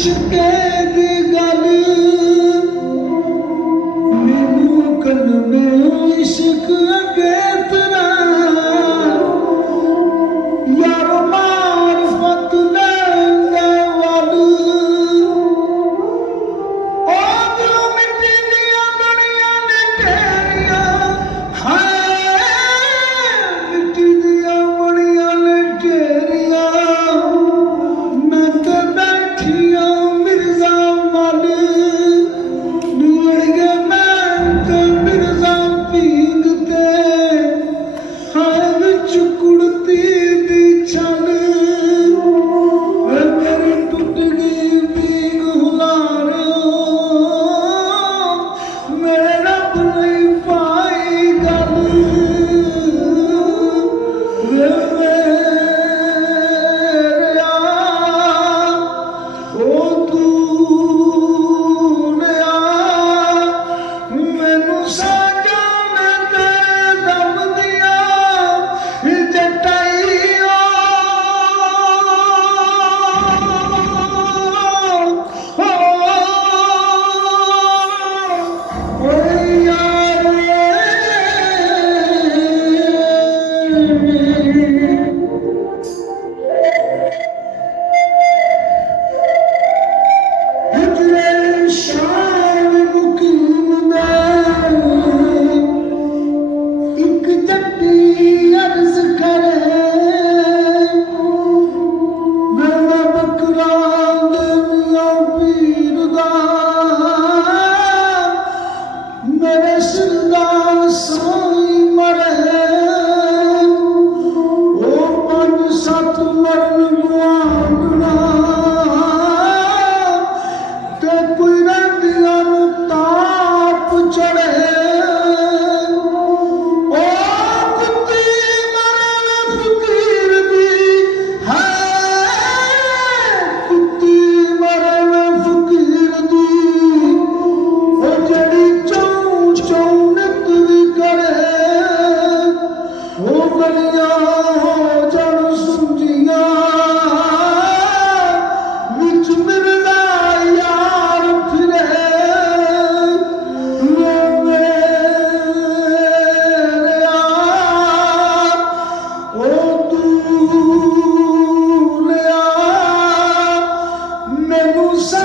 इश्के दी गल मैनू कलमे इश्क अगे तेरा यार मारफत लेंदे वल ओ जो मिट्टी दियां बड़ियां ने ढेरियां हाय मिट्टी दियां बड़ियां ने ढेरियां मैं ते बैठिया मिर्जा मल निड़िए मैं ते मिर्जा पींगते हाय विच कुड़ती दी छल मेरी टुट गई पींग हुलारो मेरे रब नहीं पाई गल मेरा ओ दूनिया मैनू साजान दे दम दिया जटाइया ओ यार हिजरे शाम मुकीम दे एक जट्टी अर्ज करे मेरा बकरा दे मियां पीर दा मेरे सिर दा साई मरे ओ 5-7 मरन गुआंढना ते कोई रंदियां नूं ताप चढ़े ओ कुत्ती मरे फकीर दी है कुत्ती मरे फकीर दी ओ जड़ी चौं चौं नित भी करे ओ गलियां हो जड़ सुंजियां विच मिलदा यार फिरे मेरा ओ दूनिया मैनू सा